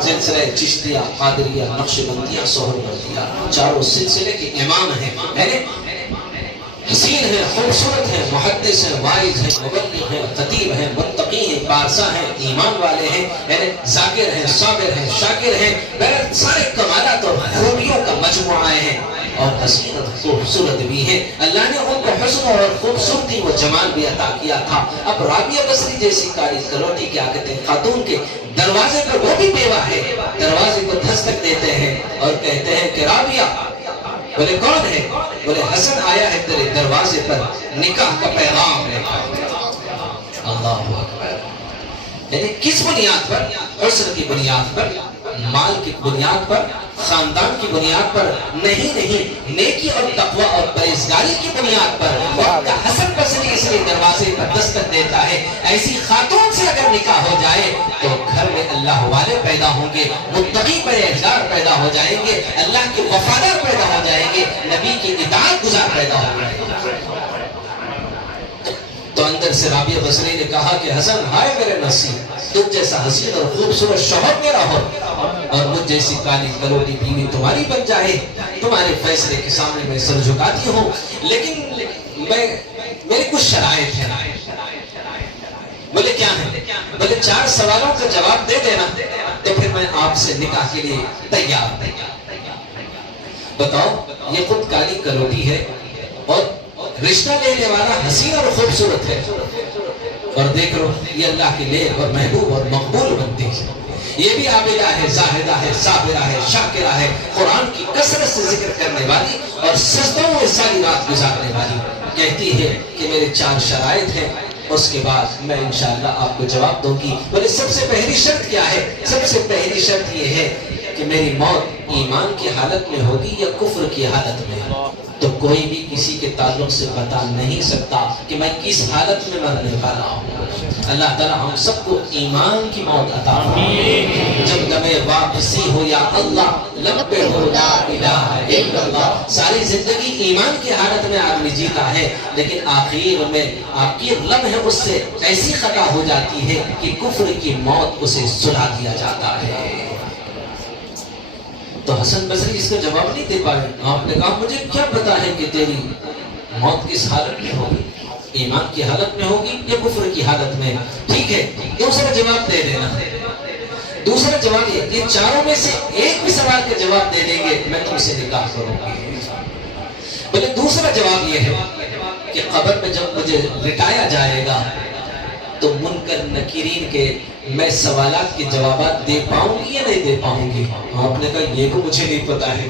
سلسلہ چشتیہ، قادریہ، نقشبندیہ، سہروردیہ، چاروں سلسلے کے امام ہیں، حسین ہیں، خوبصورت ہیں، محدث ہیں، واعظ ہیں، مبلغ ہیں، خطیب ہیں، متقی ہیں، پارسا ہیں، ایمان والے ہیں، یعنی ذاکر ہیں، صابر ہیں، شاکر ہیں، بہرحال سارے کمالات اور خوبیوں کا مجموعہ ہیں اور حسین اور خوبصورت بھی ہیں۔ اللہ نے ان کو حسن اور خوبصورتی و جمال بھی عطا کیا تھا۔ اب رابعہ بصری جیسی کالی کروڑی کیا کہتے ہیں خاتون کے دروازے پر، وہ بھی بیوہ ہے، دروازے کو دستک دیتے ہیں اور کہتے ہیں کہ رابعہ، بولے کون ہے؟ بولے حسن آیا ہے تیرے دروازے پر، نکاح کا پیغام ہے۔ اللہ اکبر، یعنی کس بنیاد پر؟ حسن کی بنیاد پر، مال کی بنیاد پر، خاندان کی بنیاد پر نہیں، نیکی اور تقوی اور پرہیزگاری کی بنیاد پر وقت حسن بصری اس لیے دروازے پر دستک دیتا ہے۔ ایسی خاتون سے اگر نکاح ہو جائے تو گھر میں اللہ والے پیدا ہوں گے، متقی پرہیزگار پیدا ہو جائیں گے، اللہ کے وفادار پیدا ہو جائیں گے، نبی کی اطاعت گزار پیدا ہو جائیں گے۔ تو اندر سے رابعہ بصری نے کہا کہ حسن، ہائے میرے نصیب، تم جیسا حسین اور خوبصورت شوہر میرا ہو اور مجھ جیسی کالی کروڑی بیوی تمہاری بن جائے، تمہارے فیصلے کے سامنے میں سر جھکاتی ہوں، لیکن میرے کچھ شرائط ہیں۔ بولے کیا ہے؟ بولے 4 سوالوں کا جواب دے دینا تو پھر میں آپ سے نکاح کے لیے تیار۔ بتاؤ، یہ خود کالی کروڑی ہے اور رشتہ لینے والا حسین اور خوبصورت ہے، اور دیکھ لو یہ اللہ کے نیک اور محبوب اور مقبول بندی ہے، یہ بھی عابدہ ہے، زاہدہ ہے، صابرہ ہے، شاکرہ ہے، قرآن کی کثرت سے ذکر کرنے والی اور سجدوں میں ساری رات گزارنے والی۔ کہتی ہے کہ میرے 4 شرائط ہیں، اس کے بعد میں انشاءاللہ آپ کو جواب دوں گی۔ بولے سب سے پہلی شرط کیا ہے؟ سب سے پہلی شرط یہ ہے کہ میری موت ایمان کی حالت میں ہوگی یا کفر کی حالت میں۔ تو کوئی بھی کسی کے تعلق سے بتا نہیں سکتا کہ میں کس حالت میں مرنے والا ہوں۔ اللہ تعالیٰ ہم سب کو ایمان کی موت عطا فرمائے۔ جب دم واپسی ہو یا اللہ لب پہ ہو لا الہ الا اللہ۔ ساری زندگی ایمان کی حالت میں آدمی جیتا ہے، لیکن آخر میں آخر لمحے اس سے ایسی خطا ہو جاتی ہے کہ کفر کی موت اسے سلا دیا جاتا ہے۔ تو حسن بصری اس کا جواب نہیں دے پائے۔ آپ نے کہا مجھے کیا پتا ہے کہ تیری موت کس حالت میں ہوگی، ایمان کی حالت میں ہوگی یا کفر کی حالت میں؟ ٹھیک ہے، دوسرا جواب دے دینا۔ دوسرا جواب یہ چاروں میں سے ایک بھی سوال کا جواب دے دیں گے میں تم سے نکاح کروں گی۔ بولے دوسرا جواب یہ ہے کہ قبر میں جب مجھے لٹایا جائے گا تو منکر نکیرین کے میں سوالات کے جوابات دے پاؤں گی یا نہیں دے پاؤں گی؟ آپ نے کہا یہ تو مجھے نہیں پتا ہے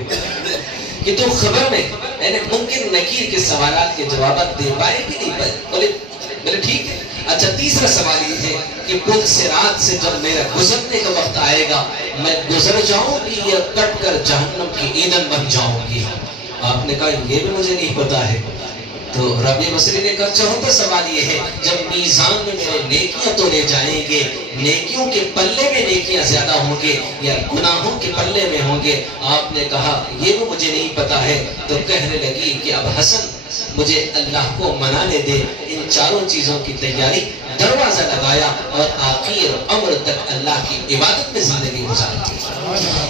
کہ تو خبر میں یعنی منکر نکیر کے سوالات کے جوابات دے پائے کہ نہیں پائے؟ بولے ٹھیک ہے۔ اچھا تیسرا سوال یہ ہے کہ پل صراط سے جب میرا گزرنے کا وقت آئے گا میں گزر جاؤں گی یا کٹ کر جہنم کی ایندھن بن جاؤں گی؟ آپ نے کہا یہ بھی مجھے نہیں پتا ہے۔ تو رابعہ بصری نے کہا چوتھا سوال یہ ہے جب میزان میں میرے نیکیاں تولے جائیں گے، نیکیوں کے پلے میں نیکیاں زیادہ ہوں گے یا گناہوں کے پلے میں ہوں گے؟ آپ نے کہا یہ بھی مجھے نہیں پتا ہے۔ تو کہنے لگی کہ اب حسن مجھے اللہ کو منانے دے۔ ان چاروں چیزوں کی تیاری، دروازہ لگایا اور آخر عمر تک اللہ کی عبادت میں زندگی گزاری۔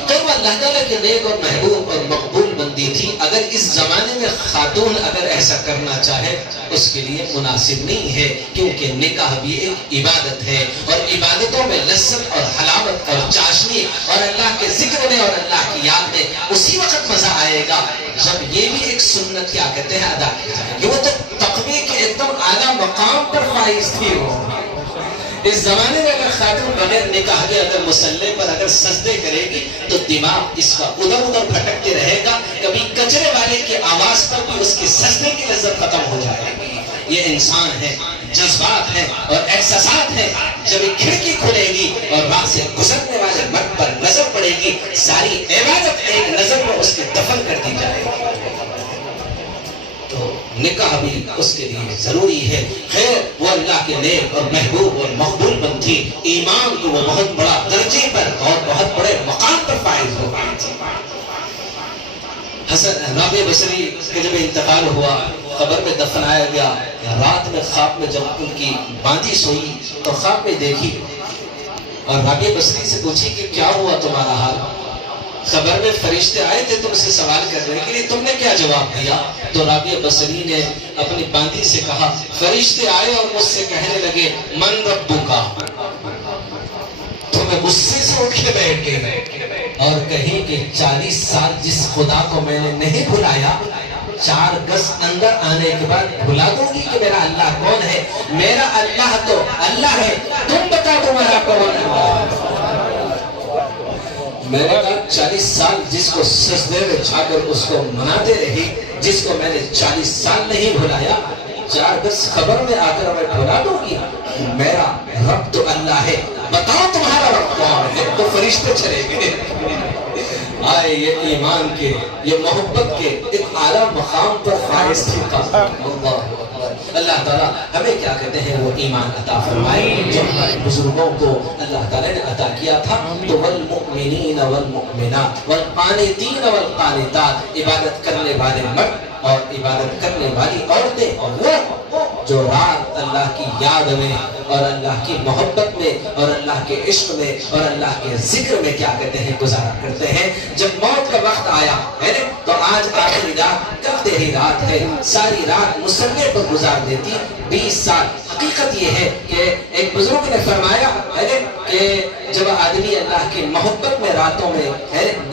کہ وہ اللہ تعالیٰ کے نیک اور محبوب اور مقبول بندی تھی۔ اگر اس زمانے میں خاتون اگر ایسا کرنا چاہے اس کے لیے مناسب نہیں ہے، کیونکہ نکاح بھی ایک عبادت ہے، اور عبادتوں میں لذت اور حلاوت اور چاشنی اور اللہ کے ذکر میں اور اللہ کی یاد میں اسی وقت مزہ آئے گا جب یہ بھی ایک سنت کیا کہتے ہیں ادا کی جائے گی۔ وہ تو تقوی کے ایک دم اعلیٰ مقام پر فائز تھی۔ وہ اس زمانے میں اگر خاتون بغیر نکاح کے اگر مسلح پر اگر سجدے کرے گی تو دماغ اس کا ادھر ادھر بھٹکتے رہے گا، کبھی کچرے والے کی آواز پر بھی اس کی سجدے کی لذت ختم ہو جائے گی۔ یہ انسان ہے، جذبات ہیں اور احساسات ہیں۔ جب ایک کھڑکی کھلے گی اور وہاں سے گزرنے والے مرد پر نظر پڑے گی، ساری عبادت ایک نظر میں اس کی دفن کر دی جائے گی۔ تو نکاح بھی اس کے لیے ضروری ہے۔ خیر وہ اللہ کے نیک اور محبوب اور مقبول بندی تھی، ایمان کو وہ بہت بڑا درجے پر اور بہت بڑے مقام پر فائز ہو گئی تھی۔ حسن رابعہ بصری کے جب انتقال ہوا، قبر میں دفنایا گیا، رات میں خواب میں جب ان کی باندھی سوئی تو خواب میں دیکھی اور رابعہ بصری سے پوچھی کہ کیا ہوا تمہارا حال؟ خبر میں فرشتے آئے تھے تم سے سوال کرنے کے لیے، تم نے کیا جواب دیا؟ تو رابعہ بصری نے اپنی باندھی سے کہا فرشتے آئے اور مجھ سے کہنے لگے من ربکا، تو میں غصے سے اٹھ کے بیٹھ گئی اور کہیں کہ 40 سال جس خدا کو میں نے نہیں بھلایا 4 گز اندر آنے کے بعد بھلا دوں گی کہ میرا اللہ کون ہے؟ میرا اللہ تو اللہ ہے، تم بتاؤ تمہارا کون ہے؟ میں نے کہا 40 سال جس کو سجدے میں جھا کر اس کو مناتے رہی، جس کو میں نے 40 سال نہیں بھلایا، 4 گز خبر میں آ کر میں بھلا دوں گی؟ میرا رب تو اللہ ہے، بتاؤ تمہارا رب کون ہے؟ تو فرشتے چلے گئے۔ آئے یہ ایمان کے، یہ محبت کے ایک اعلیٰ مقام پر فائز تھی۔ اللہ تعالیٰ ہمیں کیا کہتے ہیں وہ ایمان عطا فرمائے جو ہمارے بزرگوں کو اللہ تعالیٰ نے عطا کیا تھا۔ تو والمؤمنین والمؤمنات والقانتین والقانتات، عبادت کرنے والے مرد اور عبادت کرنے والی عورتیں، اور وہ جو رات اللہ کی یاد میں اور اللہ کی محبت میں اور اللہ کے عشق میں اور اللہ کے ذکر میں کیا کہتے ہیں گزارا کرتے ہیں۔ جب موت کا وقت آیا ہے تو آج آخری رات کل تیری رات ہے، ساری رات مصلے پر گزار دیتی 20 سال۔ حقیقت یہ ہے کہ ایک بزرگ نے فرمایا ہے کہ جب آدمی اللہ کی محبت میں راتوں میں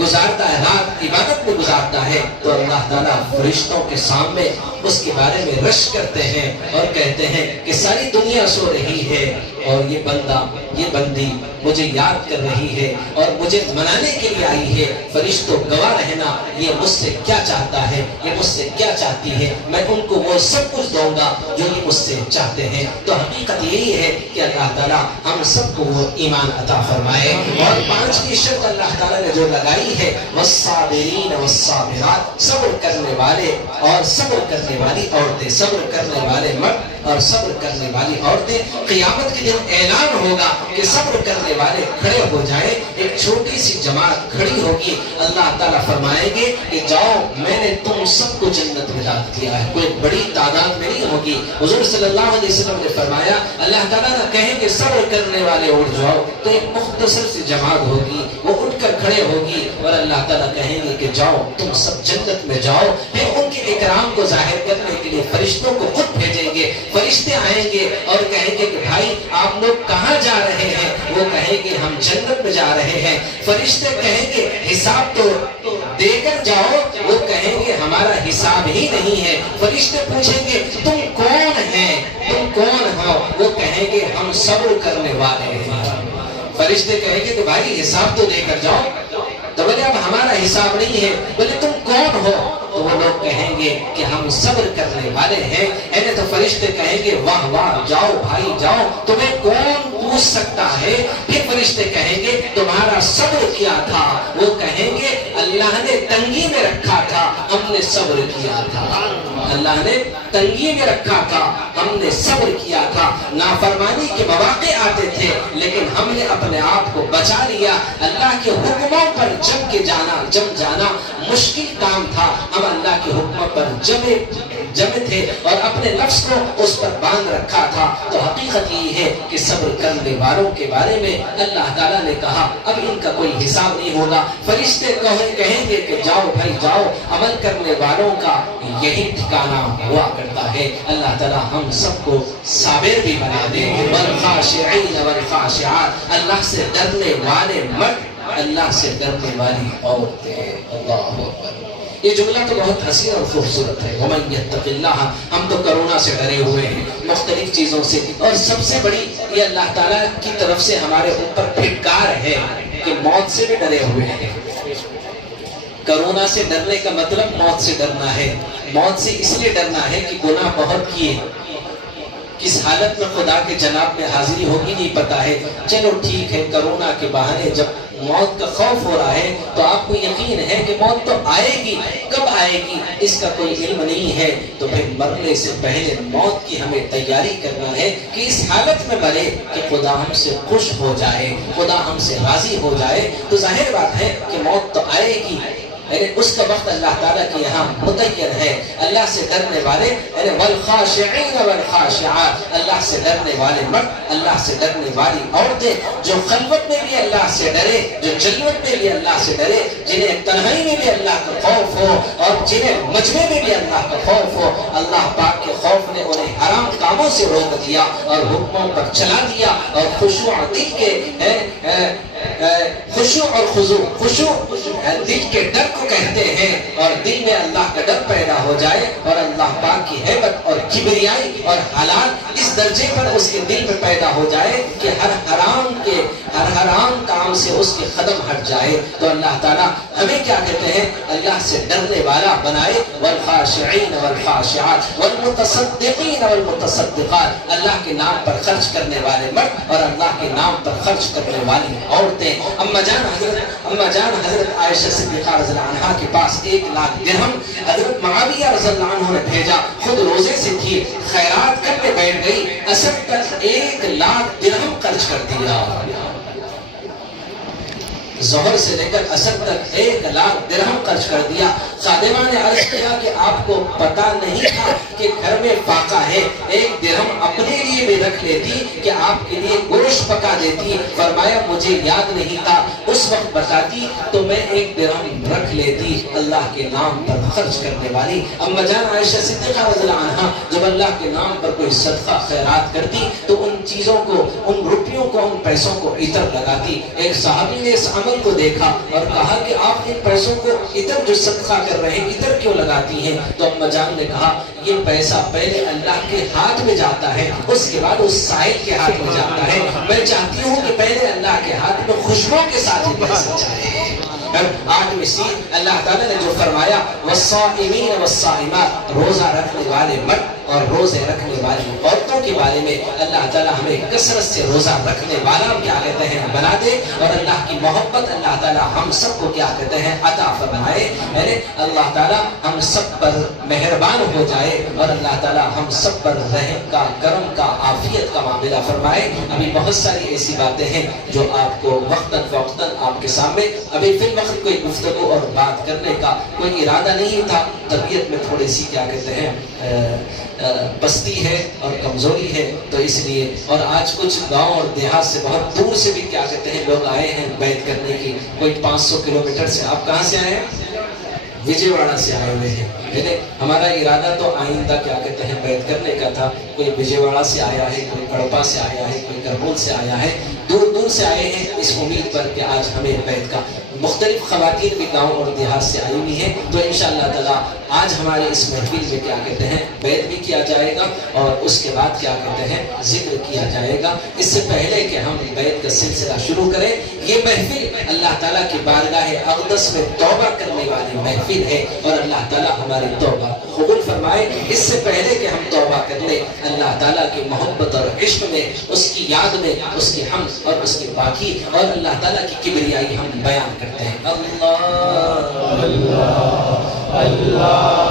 گزارتا ہے، رات عبادت میں گزارتا ہے، تو اللہ تعالیٰ فرشتوں کے سامنے اس کے بارے میں رشک کرتے ہیں اور کہتے ہیں کہ ساری دنیا سو رہی ہے اور یہ بندہ، یہ بندی مجھے یاد کر رہی ہے اور مجھے منانے کے لیے آئی ہے۔ فرشتوں گواہ رہنا، یہ مجھ سے کیا چاہتا ہے، یہ مجھ سے کیا چاہتی ہے، میں ان کو وہ سب کچھ دوں گا جو یہ مجھ سے چاہتے ہیں۔ تو حقیقت یہی ہے کہ اللہ تعالیٰ ہم سب کو وہ ایمان عطا فرمائے۔ اور پانچویں شرط اللہ تعالیٰ نے جو لگائی ہے، والصابرین والصابرات، صبر کرنے والے اور صبر کرنے والی عورتیں، صبر کرنے والے مرد اور صبر کرنے والی عورتیں۔ قیامت کے دن اعلان ہوگا کہ صبر کرنے والے کھڑے ہو جائیں، ایک چھوٹی سی جماعت کھڑی ہوگی، اللہ تعالیٰ فرمائیں گے کہ جاؤ میں نے تم سب کو جنت میں داخل کیا ہے۔ کوئی بڑی تعداد میں نہیں ہوگی۔ حضور صلی اللہ علیہ وسلم نے فرمایا اللہ تعالیٰ نہ کہیں کہ صبر کرنے والے اٹھ جاؤ، تو ایک مختصر سی جماعت ہوگی، وہ اٹھ کر کھڑے ہوگی اور اللہ تعالیٰ کہیں گے کہ جاؤ تم سب جنت میں جاؤ۔ پھر ان کے اکرام کو ظاہر کرنے کے لیے فرشتوں کو خود بھیجیں گے، فرشتے آئیں گے اور کہیں گے کہ بھائی آپ لوگ کہاں جا رہے ہیں؟ وہ کہیں گے ہم جنت میں جا رہے ہیں۔ فرشتے کہیں گے حساب تو دے کر جاؤ، وہ کہیں گے ہمارا حساب ہی نہیں ہے۔ فرشتے پوچھیں گے تم کون ہیں، تم کون ہو؟ وہ کہیں گے ہم صبر کرنے والے ہیں۔ فرشتے کہیں گے کہ بھائی حساب تو دے کر جاؤ، تو بولے اب ہمارا حساب نہیں ہے۔ بولے تم کون ہو؟ تو وہ لوگ کہیں گے کہ ہم صبر کرنے والے ہیں۔ تو فرشتے کہیں گے واہ واہ، جاؤ بھائی جاؤ، تمہیں کون پوچھ سکتا ہے؟ پھر فرشتے کہیں گے تمہارا صبر کیا تھا؟ وہ کہیں گے اللہ نے تنگی میں رکھا تھا، ہم نے صبر کیا تھا۔ اللہ نے تنگی میں رکھا تھا، ہم نے صبر کیا تھا۔ نافرمانی کے مواقع آتے تھے لیکن ہم نے اپنے آپ کو بچا لیا۔ اللہ کے حکموں پر جم جانا مشکل کام تھا، ہم اللہ کے حکموں پر جمے تھے اور اپنے نفس کو اس پر باندھ رکھا تھا۔ تو حقیقت یہ ہے کہ صبر کرنے والوں کے بارے میں اللہ تعالیٰ نے کہا اب ان کا کوئی حساب نہیں ہوگا۔ فرشتے کہیں گے کہ جاؤ بھائی جاؤ، عمل کرنے والوں کا یہی ٹھکانہ ہوا کرتا ہے۔ اللہ تعالیٰ ہم سب کو صابر بھی بنا دے۔ والخاشعین والخاشعات، اللہ سے ڈرنے والے مرد، اللہ سے ڈرنے والی عورتیں۔ اللہ اکبر۔ یہ جملہ تو بہت حسین اور خوبصورت ہے۔ وَمَن يَتَّقِ اللَّهَ، ہم تو کرونا سے ڈرے ہوئے ہیں، مختلف چیزوں سے، اور سب سے بڑی یہ اللہ تعالیٰ کی طرف سے ہمارے اوپر پھٹکار ہے کہ موت سے بھی ڈرے ہوئے ہیں۔ کرونا سے ڈرنے کا مطلب موت سے ڈرنا ہے۔ موت سے اس لیے ڈرنا ہے کہ گناہ بہت کیے، کس حالت میں خدا کے جناب میں حاضری ہوگی نہیں پتا ہے۔ چلو ٹھیک ہے، کرونا کے بہانے جب موت کا خوف ہو رہا ہے تو آپ کو یقین ہے کہ موت تو آئے گی، کب آئے گی اس کا کوئی علم نہیں ہے، تو پھر مرنے سے پہلے موت کی ہمیں تیاری کرنا ہے کہ اس حالت میں مرے کہ خدا ہم سے خوش ہو جائے، خدا ہم سے راضی ہو جائے۔ تو ظاہر بات ہے کہ موت تو آئے گی، اس کا وقت اللہ تعالیٰ کے یہاں متعین ہے۔ اللہ سے ڈرنے والے والخاشعین والخاشعات، اللہ سے ڈرنے والے مرد، اللہ سے ڈرنے والی عورتیں، جو خلوت میں بھی اللہ سے ڈرے، جو جلوت میں بھی اللہ سے ڈرے، جنہیں تنہائی میں بھی اللہ کا خوف ہو اور جنہیں مجمع میں بھی اللہ کا خوف ہو۔ اللہ پاک کے خوف نے انہیں حرام کاموں سے روک دیا اور حکموں پر چلا دیا، اور خشوع دل کے خشوع اور خضوع، خشوع دل کے ڈر کو کہتے ہیں، اور دل میں اللہ کا ڈر پیدا ہو جائے اور اللہ پاک کی ہیبت اور کبریائی اور حلال اس درجے پر اس کے دل میں پیدا ہو جائے کہ ہر حرام کام سے اس کے قدم ہٹ جائے۔ تو اللہ تعالیٰ ہمیں کیا کہتے ہیں؟ اللہ سے ڈرنے والا بنائے۔ والخاشعین والخاشعات والمتصدقین والمتصدقات، اللہ کے نام پر خرچ کرنے والے مرد اور اللہ کے نام پر خرچ کرنے والی عورتیں۔ اما جان حضرت عائشہ صدیقہ رضی اللہ عنہا کے پاس 1,00,000 درہم حضرت معاویہ رضی اللہ عنہ نے بھیجا، خود روزے سے تھی، خیرات کرنے بیٹھ گئی، اصل تک 1,00,000 درہم خرچ کر دیا۔ ظہر سے لے کر عصر تک 1,00,000 درہم خرچ کر دیا۔ خادمہ نے عرض کیا کہ آپ کو پتہ نہیں تھا کہ گھر میں فاقہ ہے، 1 درہم اپنے لیے بھی رکھ لیتی کہ آپ کے لیے گوشت پکا دیتی۔ فرمایا مجھے یاد نہیں تھا، اس وقت بتاتی تو میں 1 درہم رکھ لیتی۔ اللہ کے نام پر خرچ کرنے والی اما جان عائشہ صدیقہ رضی اللہ عنہا جب اللہ کے نام پر کوئی صدقہ خیرات کرتی تو ان چیزوں کو، ان روپیوں کو، ان پیسوں کو عطر لگاتی۔ ایک صحابی نے اس عمل کو دیکھا اور کہا کہ آپ ان پیسوں کو عطر جو صدقہ کر رہے ہیں عطر کیوں لگاتی ہیں؟ تو اما جان نے کہا یہ پیسہ پہلے اللہ کے ہاتھ میں جاتا ہے، اس کے بعد اس سائل کے ہاتھ میں جاتا ہے۔ میں چاہتی ہوں کہ پہلے اللہ کے ہاتھ میں خوشبو کے ساتھ ہی پیسہ جائے۔ آٹھویں سین اللہ تعالیٰ نے جو فرمایا والصائمین والصائمات، روزہ رکھنے والے مرد اور روزے رکھنے والی عورتوں کے بارے میں اللہ تعالیٰ ہمیں کثرت سے روزہ رکھنے والا کیا کہتے ہیں بنا دے، اور اللہ کی محبت اللہ تعالیٰ ہم سب کو کیا کہتے ہیں عطا فرمائے۔ یعنی اللہ تعالیٰ ہم سب پر مہربان ہو جائے اور اللہ تعالیٰ ہم سب پر رحم کا، کرم کا، عافیت کا معاملہ فرمائے۔ ابھی بہت ساری ایسی باتیں ہیں جو آپ کو وقتاً فوقتاً آپ کے سامنے، ابھی فی الوقت کوئی گفتگو اور بات کرنے کا کوئی ارادہ نہیں تھا، طبیعت میں تھوڑی سی کیا کہتے ہیں پستی ہے اور کمزوری ہے، تو اس لیے، اور آج کچھ گاؤں اور دیہات سے بہت دور سے بھی کیا کہتے ہیں لوگ آئے ہیں بیعت کرنے کی، کوئی 500 کلومیٹر سے۔ آپ کہاں سے آئے ہیں؟ وجے واڑہ سے آئے ہوئے ہیں۔ یعنی ہمارا ارادہ تو آئندہ کیا کہتے ہیں بیعت کرنے کا تھا، کوئی وجے واڑہ سے آیا ہے، کوئی کڑپا سے آیا ہے، کوئی کربول سے آیا ہے، دور دور سے آئے ہیں اس امید پر کہ آج ہمیں بیعت کا۔ مختلف خواتین بھی گاؤں اور دیہات سے آئی ہوئی ہیں، تو انشاءاللہ تعالیٰ آج ہمارے اس محفل میں کیا کہتے ہیں بیعت بھی کیا جائے گا اور اس کے بعد کیا کہتے ہیں ذکر کیا جائے گا۔ اس سے پہلے کہ ہم بیعت کا سلسلہ شروع کریں، یہ محفل اللہ تعالیٰ کی بارگاہ اقدس میں توبہ کرنے والی محفل ہے اور اللہ تعالیٰ ہماری توبہ قبول فرمائے۔ اس سے پہلے کہ ہم توبہ کر لیں، اللہ تعالیٰ کی محبت اور عشق میں، اس کی یاد میں، اس کی حمد اور اس کی پاکی اور اللہ تعالیٰ کی کبریائی ہم بیان کرتے ہیں۔ اللہ اللہ اللہ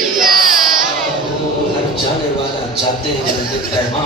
إلا